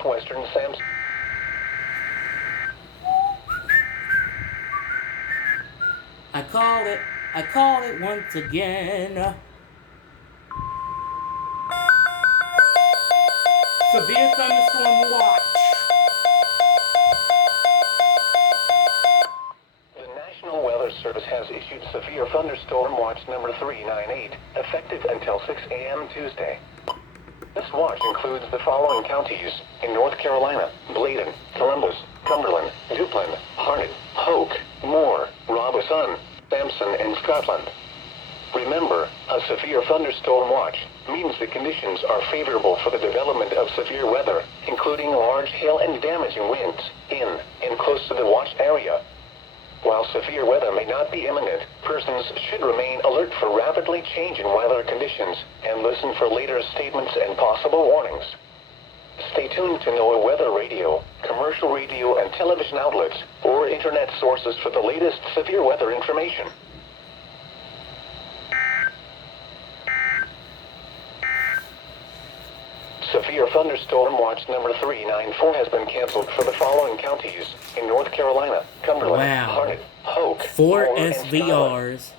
southwestern Sam's. I call it once again. Severe thunderstorm watch. The National Weather Service has issued severe thunderstorm watch number 398, effective until 6 a.m. Tuesday. This watch includes the following counties in North Carolina: Bladen, Columbus, Cumberland, Duplin, Harnett, Hoke, Moore, Robeson, Sampson, and Scotland. Remember, a severe thunderstorm watch means the conditions are favorable for the development of severe weather, including large hail and damaging winds, in and close to the watched area. While severe weather may not be imminent, persons should remain alert for rapidly changing weather conditions and listen for later statements and possible warnings. Stay tuned to NOAA weather radio, commercial radio and television outlets, or internet sources for the latest severe weather information. Severe thunderstorm watch number 394 has been canceled for the following counties in North Carolina: Cumberland, Harnett, Hoke, 4 Moore, and SVRs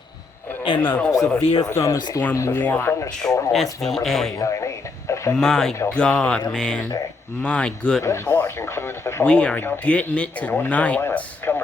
and a National Weather severe Service has thunderstorm issued severe watch. thunderstorm watch number SVA. 398, effective My until 6 God, a.m. man. Tuesday. My goodness. This watch includes the We following are counties getting it in North Carolina: tonight. Cumberland,